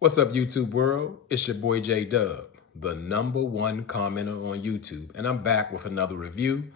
What's up, YouTube world? It's your boy J Dub, the #1 commenter on YouTube, and I'm back with another review.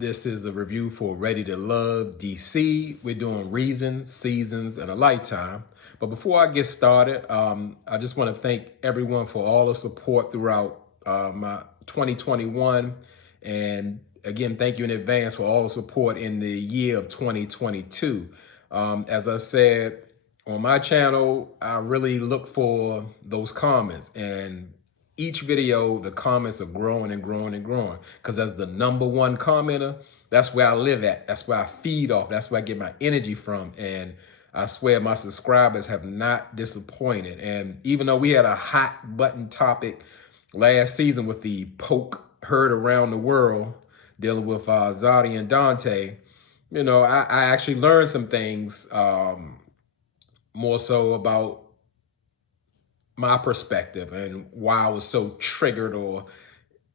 This is a review for Ready to Love DC. We're doing Reasons, Seasons, and a Lifetime. But before I get started, I just want to thank everyone for all the support throughout my 2021. And again, thank you in advance for all the support in the year of 2022. As I said, on my channel, I really look for those comments, and each video, the comments are growing and growing and growing, because as the #1 commenter, that's where I live at. That's where I feed off. That's where I get my energy from. And I swear my subscribers have not disappointed. And even though we had a hot button topic last season with the poke heard around the world dealing with Zadi and Dante, I actually learned some things, more so about my perspective and why I was so triggered, or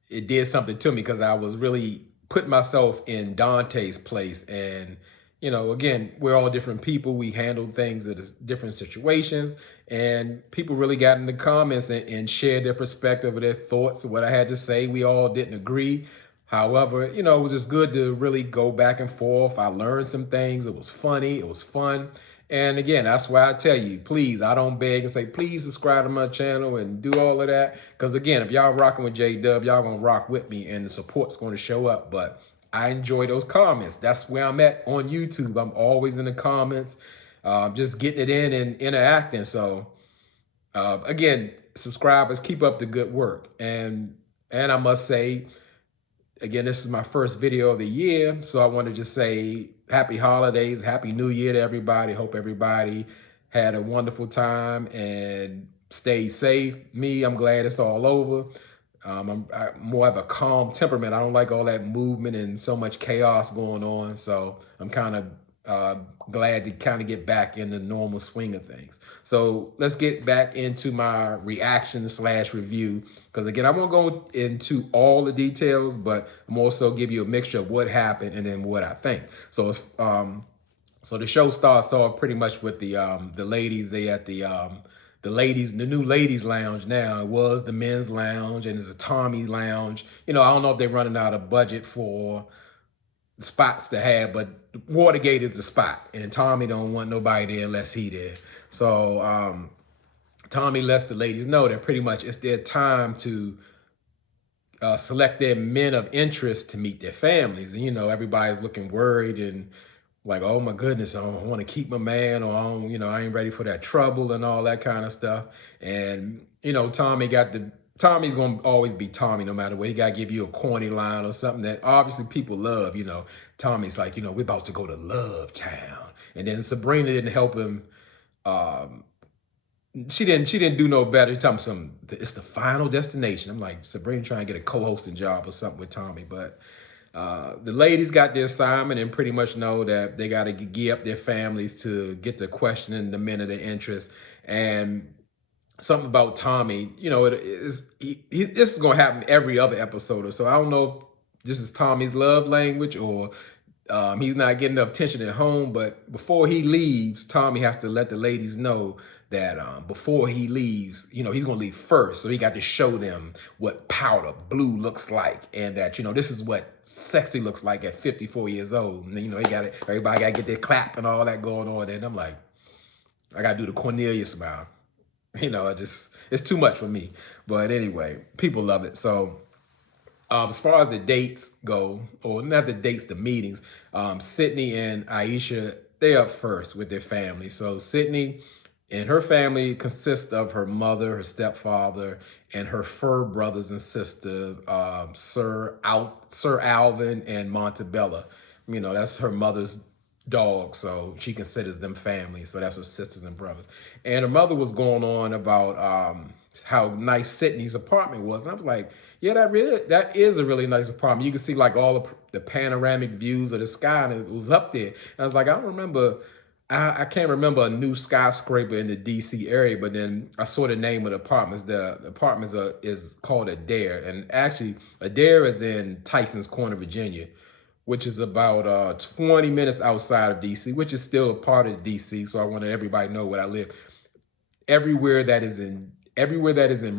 it did something to me, because I was really putting myself in Dante's place. And, again, we're all different people. We handled things in different situations, and people really got in the comments and shared their perspective or their thoughts of what I had to say. We all didn't agree. However, it was just good to really go back and forth. I learned some things. It was funny. It was fun. And again, that's why I tell you, please, I don't beg and say, please subscribe to my channel and do all of that. Because again, if y'all rocking with J-Dub, y'all gonna rock with me and the support's gonna show up. But I enjoy those comments. That's where I'm at on YouTube. I'm always in the comments, just getting it in and interacting. So again, subscribers, keep up the good work. And I must say, again, this is my first video of the year, so I want to just say happy holidays, happy new year to everybody. Hope everybody had a wonderful time and stay safe. I'm glad it's all over. I'm more of a calm temperament. I don't like all that movement and so much chaos going on, so I'm kind of glad to kind of get back in the normal swing of things. So let's get back into my reaction / review, because again, I won't go into all the details, but I'm also give you a mixture of what happened and then what I think. So it's so the show starts off pretty much with the ladies. They at the new ladies lounge. Now it was the men's lounge, and it's a Tommy lounge. I don't know if they're running out of budget for spots to have, but Watergate is the spot, and Tommy don't want nobody there unless he there. So Tommy lets the ladies know that pretty much it's their time to select their men of interest to meet their families. And everybody's looking worried and like, oh my goodness, I don't want to keep my man, or I ain't ready for that trouble and all that kind of stuff. And Tommy's gonna always be Tommy no matter what. He gotta give you a corny line or something that obviously people love. Tommy's like, we're about to go to Love Town. And then Sabrina didn't help him. She didn't do no better. She told him it's the final destination. I'm like, Sabrina trying to get a co-hosting job or something with Tommy. But the ladies got their assignment and pretty much know that they got to gear up their families to get to questioning the men of their interest. And something about Tommy, this is going to happen every other episode or so. I don't know if this is Tommy's love language, or he's not getting enough attention at home. But before he leaves, Tommy has to let the ladies know that before he leaves, he's going to leave first. So he got to show them what powder blue looks like, and that, this is what sexy looks like at 54 years old. And, everybody got to get their clap and all that going on. And I'm like, I got to do the Cornelia smile. It's too much for me. But anyway, people love it. So as far as the dates go, or not the dates, the meetings, Sydney and Aisha, they up first with their family. So Sydney and her family consists of her mother, her stepfather, and her fur brothers and sisters, Sir Alvin and Montebella. That's her mother's dog, so she considers them family. So that's her sisters and brothers. And her mother was going on about how nice Sydney's apartment was. And I was like, yeah, that is a really nice apartment. You can see like all the panoramic views of the sky, and it was up there. And I was like, I can't remember a new skyscraper in the DC area, but then I saw the name of the apartments. The apartments is called Adair, and actually Adair is in Tysons Corner, Virginia, which is about 20 minutes outside of DC, which is still a part of DC. So I wanted everybody to know where I live. everywhere that is in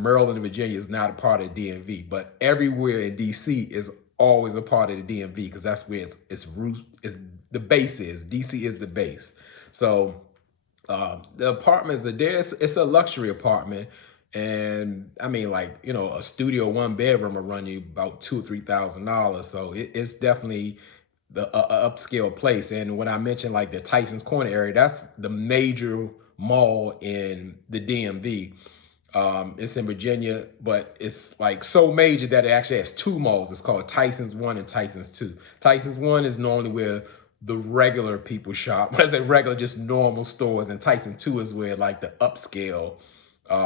Maryland and Virginia is not a part of the DMV, but everywhere in DC is always a part of the DMV because that's where its root is. The base is DC is the base. So the apartments are there. It's a luxury apartment, and I mean, like, you know, a studio 1 bedroom will run you about $2,000 or $3,000. So it's definitely the upscale place. And when I mentioned like the Tyson's Corner area, that's the major mall in the DMV. It's in Virginia, but it's like so major that it actually has 2 malls. It's called Tyson's 1 and Tyson's 2. Tyson's 1 is normally where the regular people shop. When I say regular, just normal stores. And Tyson 2 is where like the upscale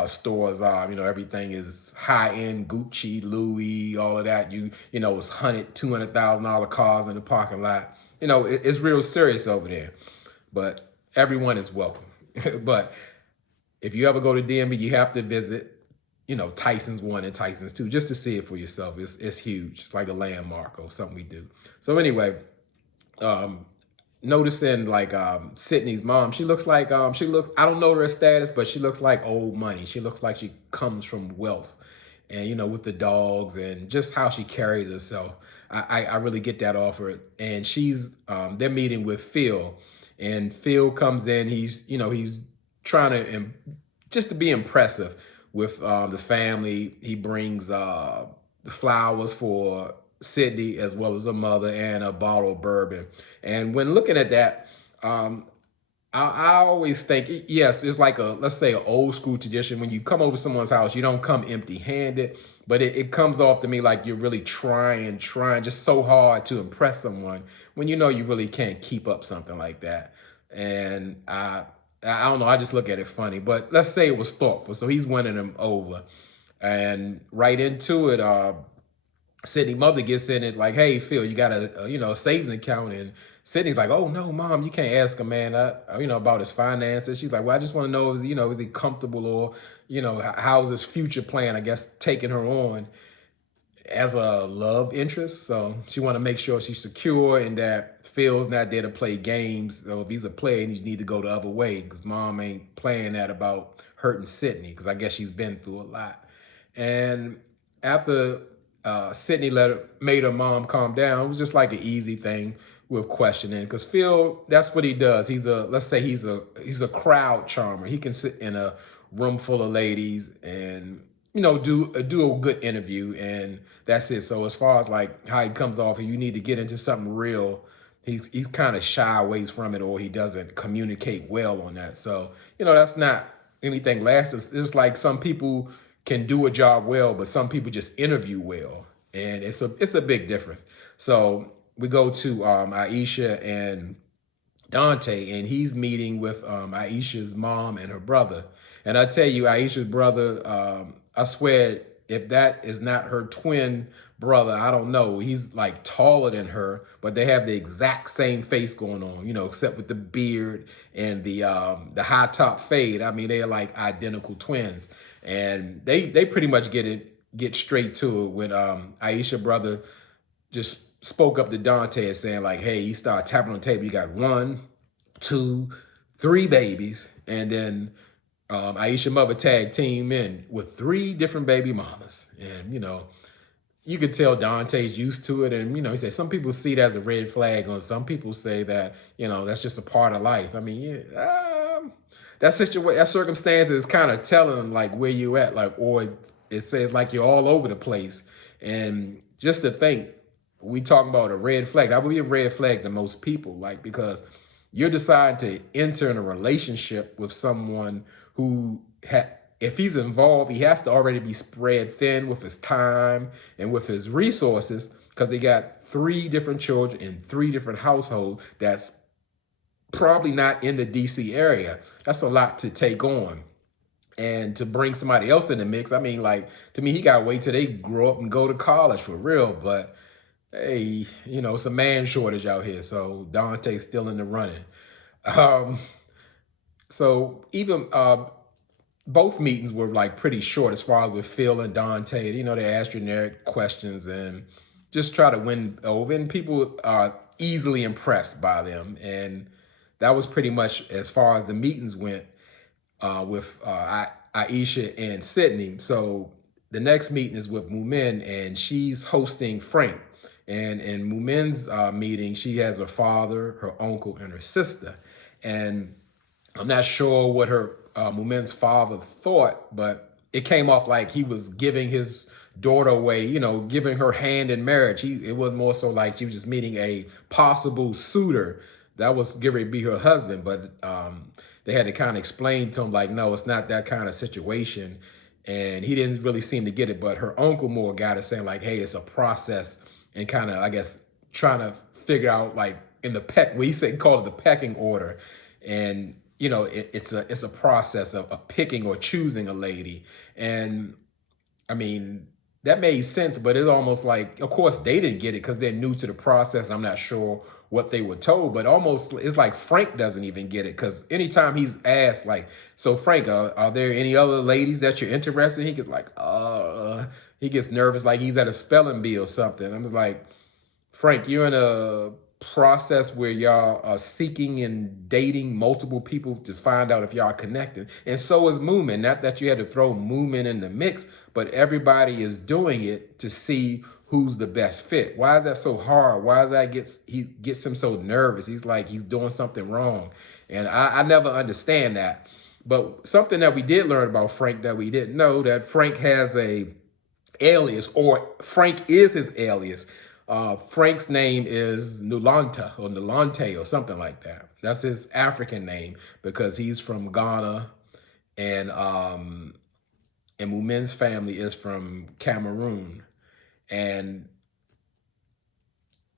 stores are. You know, everything is high-end, Gucci, Louis, all of that. You know, it's $200,000 cars in the parking lot. You know, it's real serious over there. But everyone is welcome. But if you ever go to DMV, you have to visit, you know, Tyson's 1 and Tyson's 2 just to see it for yourself. It's huge. It's like a landmark or something we do. So anyway, noticing like Sydney's mom, she looks like I don't know her status, but she looks like old money. She looks like she comes from wealth. And you know, with the dogs and just how she carries herself, I really get that off her. And she's they're meeting with Phil, and Phil comes in. He's trying to just to be impressive with the family. He brings the flowers for Sydney as well as her mother and a bottle of bourbon. And when looking at that, I always think, yes, it's like let's say an old school tradition. When you come over someone's house, you don't come empty handed, but it comes off to me like you're really trying just so hard to impress someone when you know you really can't keep up something like that. And I don't know, I just look at it funny, but let's say it was thoughtful. So he's winning them over, and right into it, Sydney mother gets in it like, hey, Phil, you got a savings account. And Sydney's like, oh no, mom, you can't ask a man about his finances. She's like, well, I just want to know, is he comfortable, or, how's his future plan? I guess taking her on as a love interest. So she want to make sure she's secure and that Phil's not there to play games. So if he's a player, he need to go the other way because mom ain't playing that about hurting Sydney, because I guess she's been through a lot. And after Sydney made her mom calm down, it was just like an easy thing with questioning, because Phil, that's what he does. He's a crowd charmer. He can sit in a room full of ladies and do a good interview, and that's it. So as far as like how he comes off, and you need to get into something real, he's kind of shy away from it, or he doesn't communicate well on that. So that's not anything last. It's like some people can do a job well, but some people just interview well, and it's a big difference. So we go to Aisha and Dante, and he's meeting with Aisha's mom and her brother. And I tell you, Aisha's brother, I swear, if that is not her twin brother, I don't know. He's like taller than her, but they have the exact same face going on, except with the beard and the high top fade. I mean, they're like identical twins. And they pretty much get straight to it when Aisha brother just spoke up to Dante and saying like, hey, he started tapping on the table. You got 1, 2, 3 babies. And then Aisha mother tag team in with 3 different baby mamas. And, you could tell Dante's used to it. And, he said some people see it as a red flag, or some people say that, that's just a part of life. I mean, that circumstance is kind of telling them like where you at, like, or it says like you're all over the place. And just to think, we talking about a red flag, that would be a red flag to most people, like, because you're deciding to enter in a relationship with someone who, if he's involved, he has to already be spread thin with his time and with his resources, because he got 3 different children in 3 different households that's probably not in the DC area. That's a lot to take on. And to bring somebody else in the mix, I mean, like, to me, he got to wait till they grow up and go to college for real. But hey, it's a man shortage out here. So Dante's still in the running. So even both meetings were like pretty short as far as with Phil and Dante. They asked generic questions and just try to win over. And people are easily impressed by them. And that was pretty much as far as the meetings went. with Aisha and Sydney. So the next meeting is with Mumin, and she's hosting Frank. And in Mumin's meeting, she has her father, her uncle, and her sister. And I'm not sure what her Mumin's father thought, but it came off like he was giving his daughter away, giving her hand in marriage. It was more so like she was just meeting a possible suitor that was going to be her husband. But they had to kind of explain to him, like, no, it's not that kind of situation. And he didn't really seem to get it. But her uncle more got it, saying like, hey, it's a process, and kind of, I guess, trying to figure out, like, in the he called it the pecking order. And it's a process of picking or choosing a lady. And I mean, that made sense, but it's almost like, of course, they didn't get it because they're new to the process. I'm not sure what they were told, but almost it's like Frank doesn't even get it, because anytime he's asked, like, so Frank, are there any other ladies that you're interested in? He gets like, he gets nervous, like he's at a spelling bee or something. I'm just like, Frank, you're in a process where y'all are seeking and dating multiple people to find out if y'all are connected. And so is Mumin. Not that you had to throw Mumin in the mix, but everybody is doing it to see who's the best fit. Why is that so hard? Why is that he gets him so nervous? He's like he's doing something wrong. And I never understand that. But something that we did learn about Frank that we didn't know, that Frank has a alias, or Frank is his alias. Frank's name is Nulanta or Nulante or something like that. That's his African name, because he's from Ghana, and Mumin's family is from Cameroon. And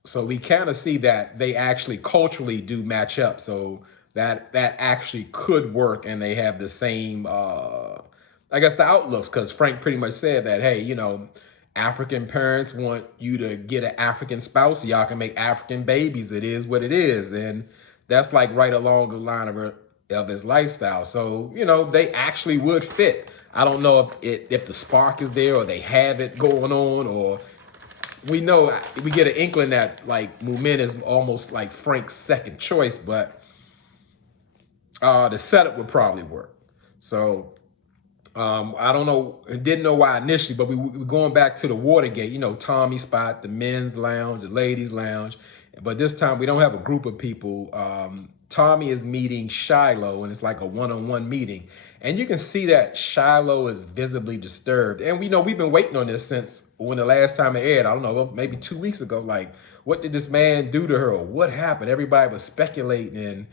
so we kind of see that they actually culturally do match up. So that actually could work, and they have the same, I guess, the outlooks, because Frank pretty much said that, hey, African parents want you to get an African spouse so y'all can make African babies. It is what it is. And that's like right along the line of his lifestyle. So, they actually would fit. I don't know if the spark is there, or they have it going on, or we get an inkling that, like, Mumin is almost like Frank's second choice, but the setup would probably work. So I don't know, didn't know why initially, but we were going back to the Watergate, Tommy spot, the men's lounge, the ladies' lounge. But this time we don't have a group of people. Tommy is meeting Shiloh, and it's like a one-on-one meeting. And you can see that Shiloh is visibly disturbed. And we've been waiting on this since when the last time it aired, I don't know, maybe 2 weeks ago. Like, what did this man do to her? Or what happened? Everybody was speculating.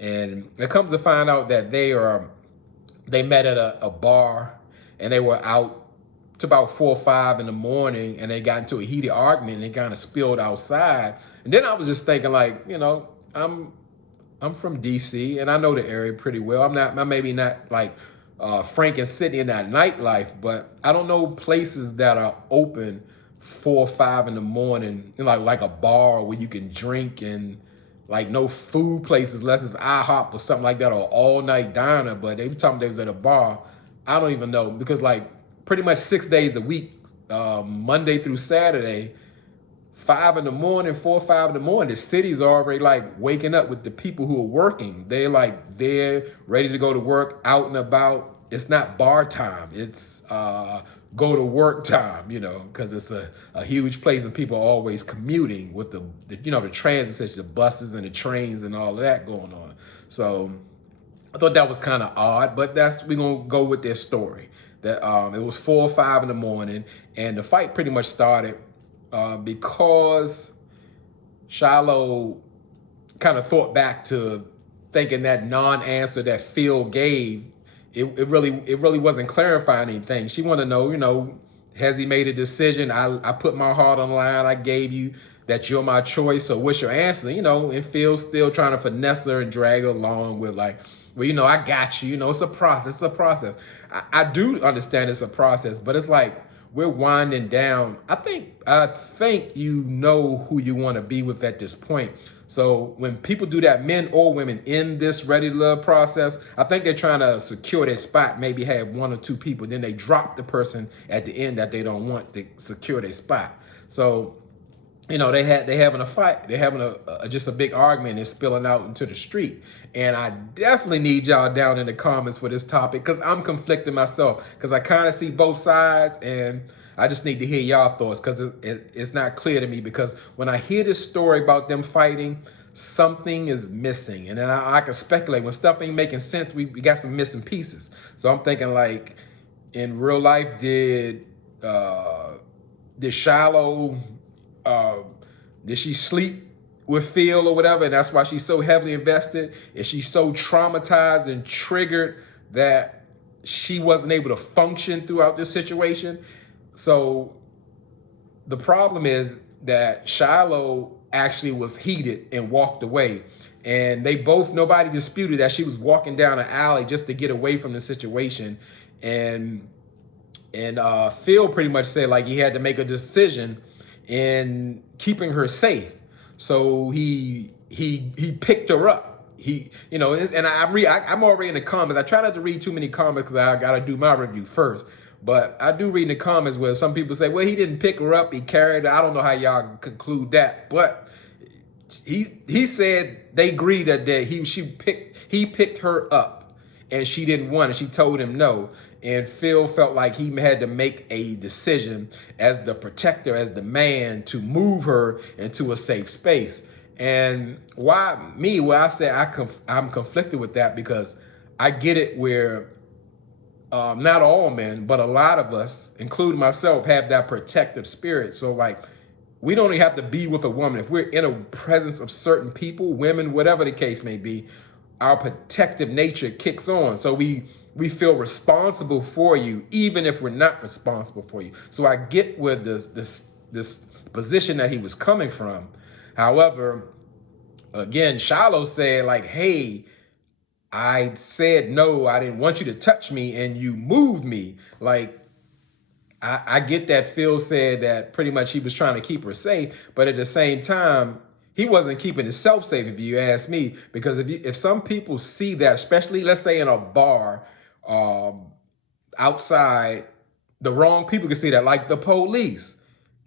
And it comes to find out that they met at a bar, and they were out to about 4 or 5 in the morning, and they got into a heated argument, and it kind of spilled outside. And then I was just thinking, like, I'm from DC, and I know the area pretty well. I'm maybe not like Frank and Sydney in that nightlife, but I don't know places that are open 4 or 5 in the morning, like a bar where you can drink, and like no food places unless it's IHOP or something like that, or all night diner. But they told me they was at a bar. I don't even know, because like pretty much 6 days a week, Monday through Saturday, 5 in the morning, 4 or 5 in the morning, the city's already like waking up with the people who are working. They're ready to go to work, out and about. It's not bar time. It's go to work time, because it's a huge place, and people are always commuting with the transit system, the buses and the trains and all of that going on. So I thought that was kind of odd, but we're going to go with their story. That it was 4 or 5 in the morning, and the fight pretty much started because Shiloh kind of thought back to thinking that non-answer that Phil gave, it really wasn't clarifying anything. She wanted to know, has he made a decision? I put my heart on the line. I gave you that you're my choice. So what's your answer? And Phil's still trying to finesse her and drag her along with like, well, I got you. It's a process. It's a process. I do understand it's a process, but it's like we're winding down. I think you know who you want to be with at this point. So when people do that, men or women in this ready to love process, I think they're trying to secure their spot, maybe have 1 or 2 people, then they drop the person at the end that they don't want to secure their spot. So they having a fight. They're having just a big argument and spilling out into the street. And I definitely need y'all down in the comments for this topic because I'm conflicted myself because I kind of see both sides and I just need to hear y'all thoughts because it's not clear to me because when I hear this story about them fighting, something is missing. And then I can speculate when stuff ain't making sense, we got some missing pieces. So I'm thinking like in real life, did Shiloh did she sleep with Phil or whatever, and that's why she's so heavily invested? Is she so traumatized and triggered that she wasn't able to function throughout this situation? So the problem is that Shiloh actually was heated and walked away. And they both, nobody disputed that she was walking down an alley just to get away from the situation. And Phil pretty much said like he had to make a decision in keeping her safe. So he picked her up. And I'm already in the comments. I try not to read too many comments because I gotta do my review first. But I do read in the comments where some people say, well, he didn't pick her up, he carried her. I don't know how y'all conclude that. But he said they agreed that he picked her up and she didn't want it. She told him no. And Phil felt like he had to make a decision as the protector, as the man, to move her into a safe space. And why me? Well, I say I'm conflicted with that because I get it where not all men, but a lot of us, including myself, have that protective spirit. So like, we don't even have to be with a woman. If we're in a presence of certain people, women, whatever the case may be, our protective nature kicks on. So we feel responsible for you, even if we're not responsible for you. So I get where this position that he was coming from. However, again, Shiloh said like, hey, I said no, I didn't want you to touch me, and you moved me. Like, I get that Phil said that pretty much he was trying to keep her safe, but at the same time, he wasn't keeping himself safe, if you ask me, because if some people see that, especially let's say in a bar outside, the wrong people can see that, like the police.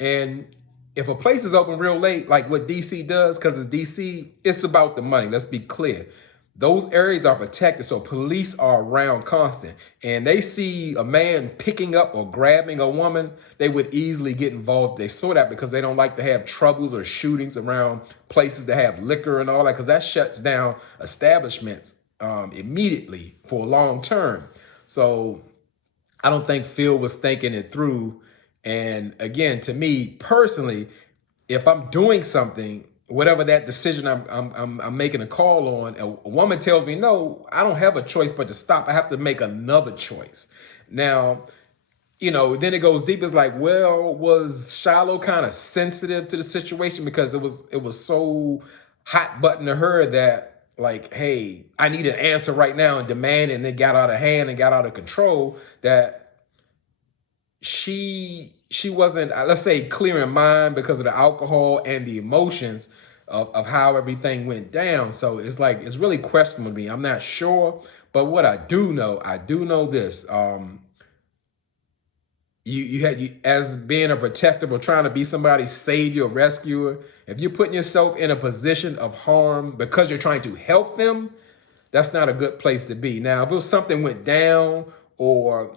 And if a place is open real late, like what DC does, because it's DC, it's about the money. Let's be clear. Those areas are protected, so police are around constant. And they see a man picking up or grabbing a woman, they would easily get involved. They saw that because they don't like to have troubles or shootings around places that have liquor and all that, because that shuts down establishments immediately for long term. So I don't think Phil was thinking it through. And again, to me personally, if I'm doing something, whatever that decision I'm making a call on, a woman tells me no, I don't have a choice but to stop. I have to make another choice. Now, then it goes deep. It's like, well, was Shiloh kind of sensitive to the situation because it was so hot button to her that like, hey, I need an answer right now and demand it, and it got out of hand and got out of control, that she wasn't, let's say, clear in mind because of the alcohol and the emotions of how everything went down. So it's like, it's really questionable to me. I'm not sure, but what I do know this. You as being a protector or trying to be somebody's savior or rescuer, if you're putting yourself in a position of harm because you're trying to help them, that's not a good place to be. Now, if it was something went down or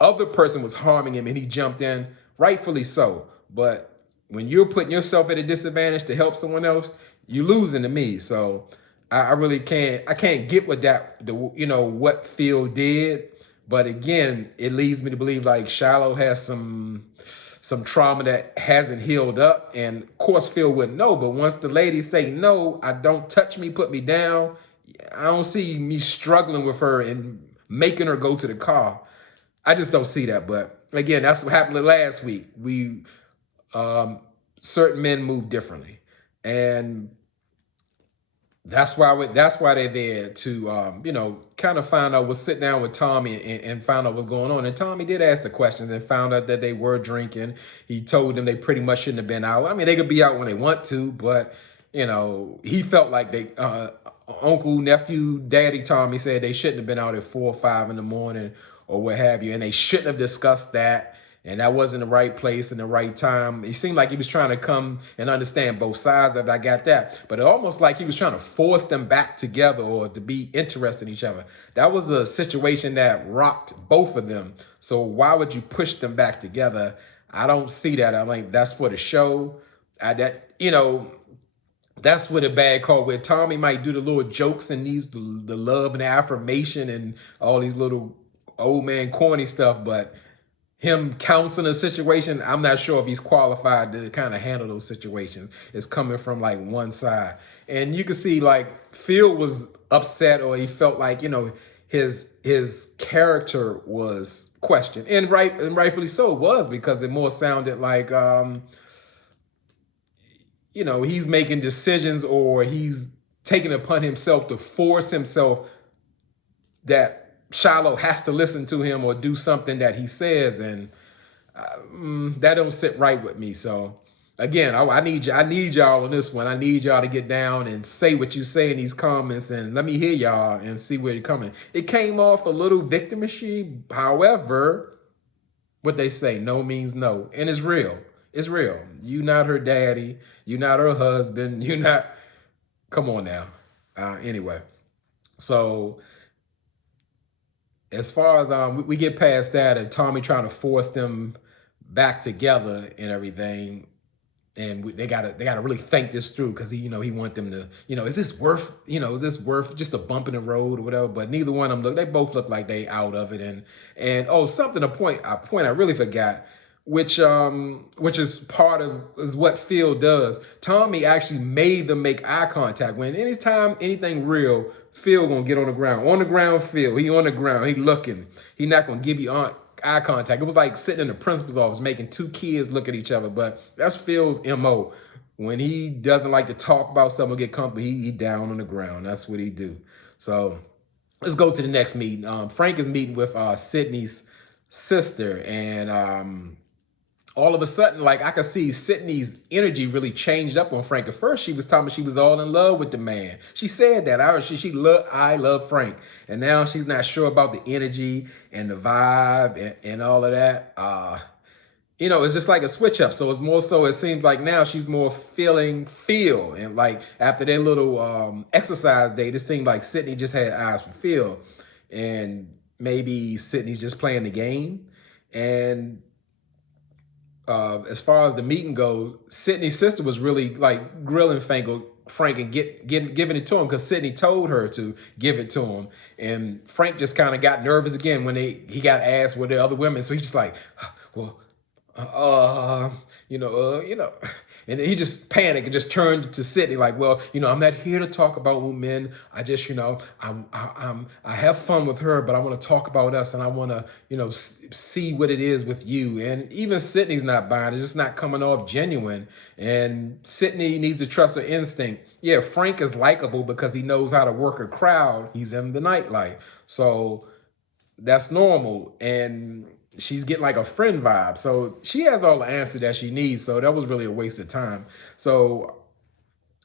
other person was harming him and he jumped in, rightfully so. But when you're putting yourself at a disadvantage to help someone else, you're losing to me. So I really can't get what what Phil did. But again, it leads me to believe like Shiloh has some trauma that hasn't healed up. And of course, Phil wouldn't know. But once the ladies say, no, I don't, touch me, put me down, I don't see me struggling with her and making her go to the car. I just don't see that. But again, that's what happened last week. Certain men move differently. And that's why they're there to, kind of find out, sit down with Tommy and find out what's going on. And Tommy did ask the questions and found out that they were drinking. He told them they pretty much shouldn't have been out. I mean, they could be out when they want to, but, he felt like they, uncle, nephew, daddy Tommy said they shouldn't have been out at 4 or 5 in the morning or what have you. And they shouldn't have discussed that. And that wasn't the right place and the right time. He seemed like he was trying to come and understand both sides of it. I got that. But it almost like he was trying to force them back together or to be interested in each other. That was a situation that rocked both of them. So why would you push them back together? I don't see that. I think that's for the show. That's what a bad call where Tommy might do the little jokes and the love and affirmation and all these little old man corny stuff, but him counseling a situation, I'm not sure if he's qualified to kind of handle those situations. It's coming from like one side. And you can see like Phil was upset, or he felt like, his character was questioned. And rightfully so it was, because it more sounded like he's making decisions, or he's taking it upon himself to force himself that Shiloh has to listen to him or do something that he says, and that don't sit right with me. So again, I need y'all on this one. I need y'all to get down and say what you say in these comments, and let me hear y'all and see where you're coming. It came off a little victimish. However, what they say, no means no, and it's real. It's real. You not her daddy. You not her husband. You not. Come on now. Anyway, so as far as we get past that and Tommy trying to force them back together and everything, and they gotta really think this through, because he want them to, is this worth just a bump in the road or whatever? But neither one of them they both look like they out of it. And a point I really forgot, which is what Phil does. Tommy actually made them make eye contact. When anytime anything real, Phil gonna get on the ground. On the ground, Phil. He on the ground. He looking. He not gonna give you eye contact. It was like sitting in the principal's office making two kids look at each other. But that's Phil's MO. When he doesn't like to talk about something or get comfortable, he down on the ground. That's what he do. So let's go to the next meeting. Frank is meeting with Sydney's sister, and all of a sudden, like, I could see Sydney's energy really changed up on Frank. At first, she was telling me she was all in love with the man. She said that. I love Frank. And now she's not sure about the energy and the vibe and all of that. It's just like a switch up. So it's more so, it seems like now she's more feeling Phil. And like after their little exercise date, it seemed like Sydney just had eyes for Phil. And maybe Sydney's just playing the game. And as far as the meeting goes, Sydney's sister was really like grilling Frank and giving it to him, because Sydney told her to give it to him. And Frank just kind of got nervous again when he got asked with the other women. So he's just like, well, and he just panicked and just turned to Sydney like, well, I'm not here to talk about men. I just, I have fun with her, but I want to talk about us, and I want to, see what it is with you. And even Sydney's not buying. It's just not coming off genuine. And Sydney needs to trust her instinct. Yeah, Frank is likable because he knows how to work a crowd. He's in the nightlife. So that's normal. And she's getting like a friend vibe. So she has all the answers that she needs. So that was really a waste of time. So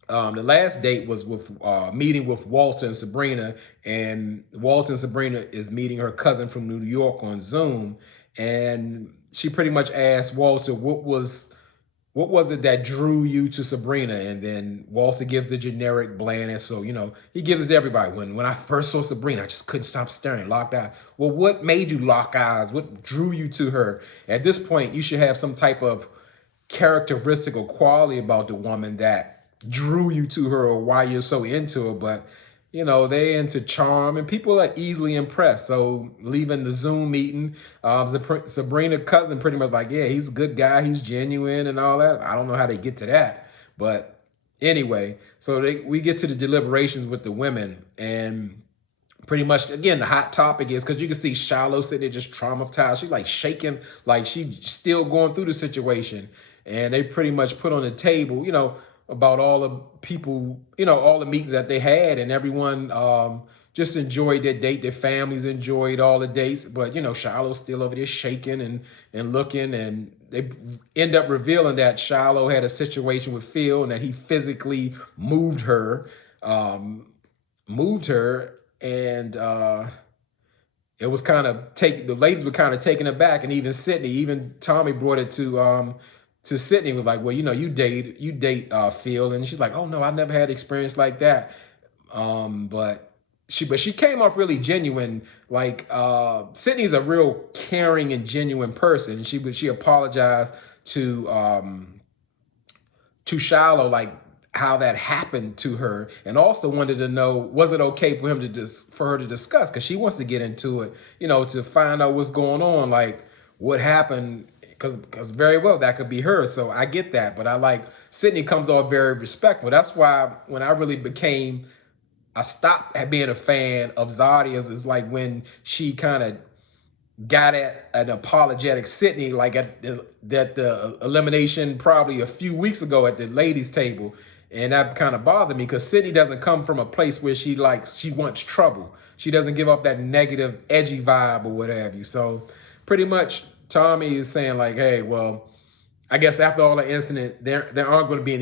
the last date was with meeting with Walter and Sabrina. And Walter and Sabrina is meeting her cousin from New York on Zoom. And she pretty much asked Walter, what was it that drew you to Sabrina? And then Walter gives the generic bland answer. So, he gives it to everybody. When I first saw Sabrina, I just couldn't stop staring, locked eyes. Well, what made you lock eyes? What drew you to her? At this point, you should have some type of characteristic or quality about the woman that drew you to her, or why you're so into her. But they into charm, and people are easily impressed. So leaving the Zoom meeting, Sabrina cousin pretty much like, yeah, he's a good guy, he's genuine and all that. I don't know how they get to that, but anyway, so we get to the deliberations with the women, and pretty much, again, the hot topic is, because you can see Shiloh sitting there just traumatized. She's like shaking, like she's still going through the situation. And they pretty much put on the table, about all the people, all the meetings that they had, and everyone just enjoyed their date. Their families enjoyed all the dates, but Shiloh's still over there shaking and looking, and they end up revealing that Shiloh had a situation with Phil and that he physically moved her, and it was kind of the ladies were kind of taken aback, and even Sydney, even Tommy brought it to Sydney, was like, well, you date Phil, and she's like, oh no, I never had experience like that. But she came off really genuine. Like Sydney's a real caring and genuine person. And she apologized to Shiloh, like how that happened to her, and also wanted to know, was it okay for her to discuss, because she wants to get into it, to find out what's going on, like what happened, because very well that could be her. So I get that, but I like Sydney comes off very respectful. That's why when I stopped at being a fan of Zadia's is like when she kind of got at an apologetic Sydney, like at the elimination probably a few weeks ago at the ladies' table. And that kind of bothered me, because Sydney doesn't come from a place where she wants trouble. She doesn't give off that negative, edgy vibe or what have you. So pretty much Tommy is saying like, hey, well, I guess after all the incident, there aren't going to be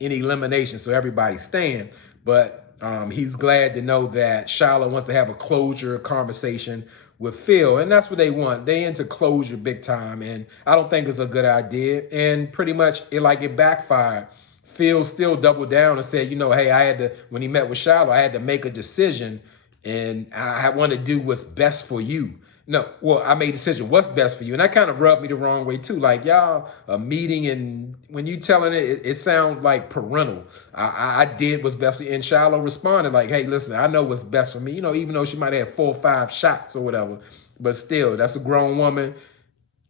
any elimination, so everybody's staying. But he's glad to know that Shiloh wants to have a closure conversation with Phil, and that's what they want. They into closure big time, and I don't think it's a good idea. And pretty much it backfired. Phil still doubled down and said, hey, when he met with Shiloh, I had to make a decision, and I want to do what's best for you. No, well, I made a decision what's best for you. And that kind of rubbed me the wrong way too. Like, y'all a meeting, and when you telling it sounds like parental. I did what's best for you. And Shiloh responded like, hey, listen, I know what's best for me. Even though she might have 4 or 5 shots or whatever, but still, that's a grown woman.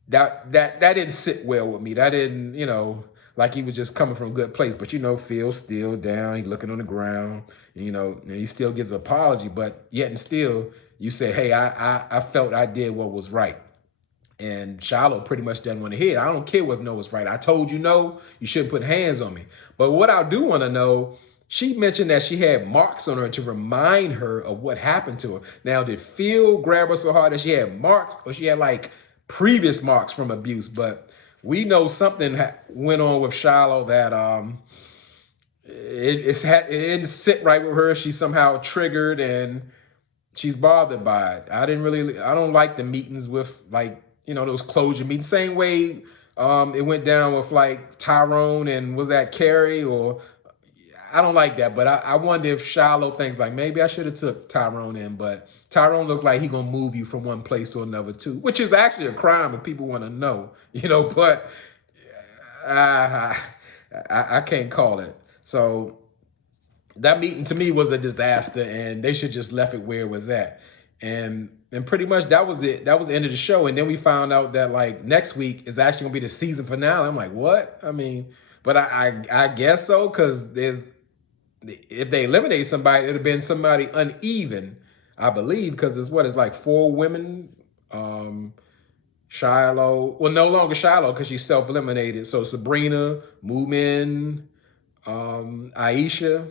That didn't sit well with me. That didn't, like he was just coming from a good place. But Phil's still down. He's looking on the ground. And he still gives an apology, but yet and still, you say, hey, I felt I did what was right. And Shiloh pretty much doesn't want to hear it. I don't care what's right. I told you no, you shouldn't put hands on me. But what I do want to know, she mentioned that she had marks on her to remind her of what happened to her. Now, did Phil grab her so hard that she had marks, or she had like previous marks from abuse? But we know something went on with Shiloh that it didn't sit right with her. She's somehow triggered and she's bothered by it. I don't like the meetings with those closure meetings. Same way it went down with like Tyrone and was that Carrie, or I don't like that. But I wonder if Shiloh thinks like, maybe I should have took Tyrone in, but Tyrone looks like he gonna move you from one place to another too, which is actually a crime if people want to know, but I can't call it. So that meeting to me was a disaster, and they should just left it where it was at. And pretty much that was it. That was the end of the show. And then we found out that like next week is actually gonna be the season finale. I'm like, what? I mean, but I guess so, because if they eliminate somebody, it'd have been somebody uneven, I believe, because it's like 4 women. Shiloh, well, no longer Shiloh because she's self-eliminated. So Sabrina, Moomin, Aisha.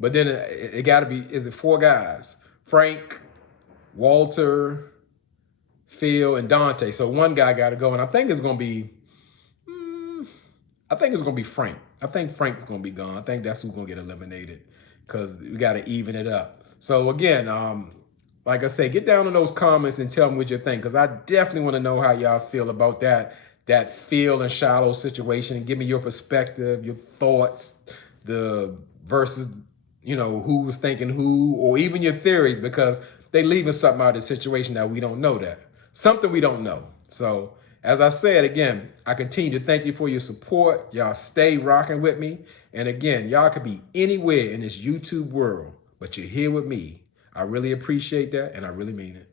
But then it got to be, is it 4 guys? Frank, Walter, Phil, and Dante. So one guy got to go. And I think it's going to be, Frank. I think Frank's going to be gone. I think that's who's going to get eliminated, because we got to even it up. So again, like I say, get down in those comments and tell me what you think, because I definitely want to know how y'all feel about that Phil and Shiloh situation, and give me your perspective, your thoughts, versus who was thinking who, or even your theories, because they leaving something out of the situation that we don't know, something we don't know. So as I said, again, I continue to thank you for your support. Y'all stay rocking with me. And again, y'all could be anywhere in this YouTube world, but you're here with me. I really appreciate that, and I really mean it.